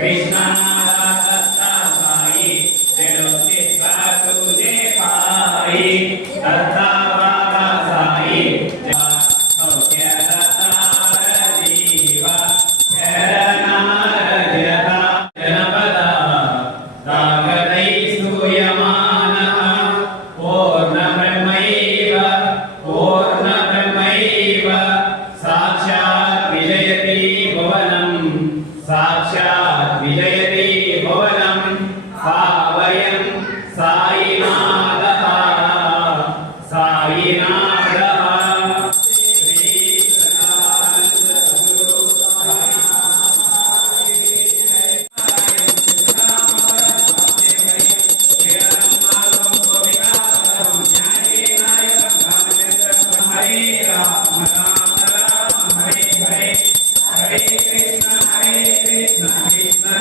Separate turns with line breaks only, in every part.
Krishna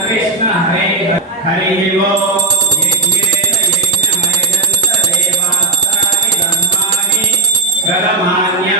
Krishna Hare Hari యజ్ఞ యజ్ఞ దేవాని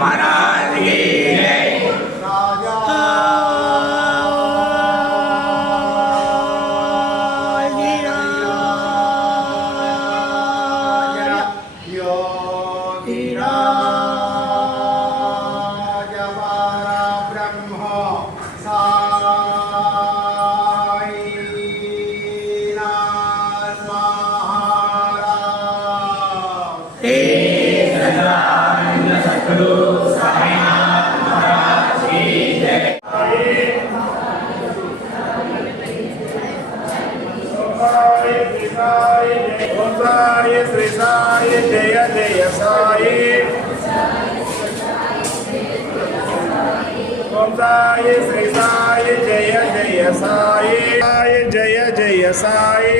Monarchy! సాయి శ్రీ సాయి జయ జయ సాయి. సాయి జయ జయ సాయి.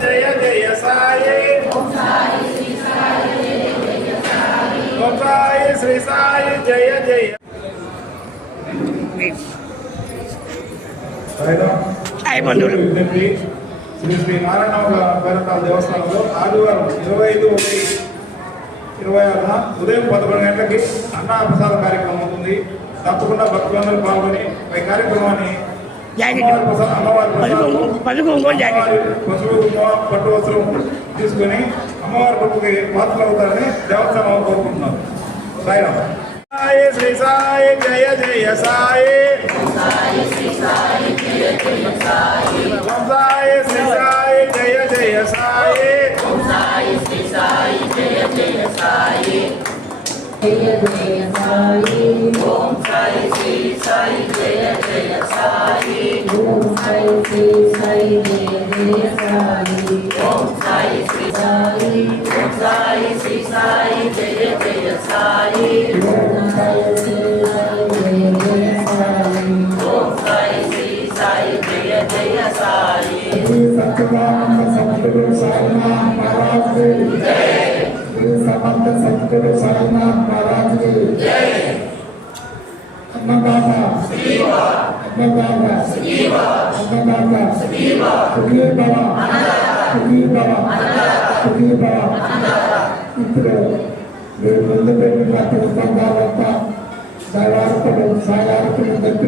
జయ జయ సాయి సాయి శ్రీ సాయి జయ జయ విజ్ఞప్తి శ్రీ శ్రీ నారాయణరావు భైరతాల దేవస్థానంలో ఆదివారం ఇరవై ఐదు ఒకటి ఇరవై ఆరున ఉదయం పదకొండు గంటలకి అన్న ప్రసాద కార్యక్రమం అవుతుంది. తప్పకుండా భక్తులందరూ పాల్గొని పై కార్యక్రమాన్ని
జాకెట్ పసుపు పసుపు ఇంకో జాకెట్
పట్టు వస్త్రం తీసుకొని అమ్మవారి పట్టుకి పాత్రలు అవుతారని దేవస్థానం కోరుకుంటున్నారు సాయిరామ్ సాయి శ్రీ సాయి జయ జయ సాయి సాయి శ్రీ సాయి సాయి ఓం సాయి శ్రీ సాయి జయ జయ సాయి ఓం సాయి శ్రీ సాయి
ఓం సాయి శ్రీ సాయి జయ జయ సాయి ఓం సాయి శ్రీ సాయి జయ జయ సాయి
ఓం సాయి శ్రీ సాయి జయ జయ సాయి సత్యనారాయణ సద్గురు సాయినాథ్ మహారాజ్ జయ
అన్నదాత శ్రీవా Anandava Sukiva Anandava Sukiva Sukiva Sukiva Sukiva ఇప్పుడు మీరు ముందు పెట్టిన ప్రతి సంఘాలంతా దయార్థులు సాయార్థులు చెప్పి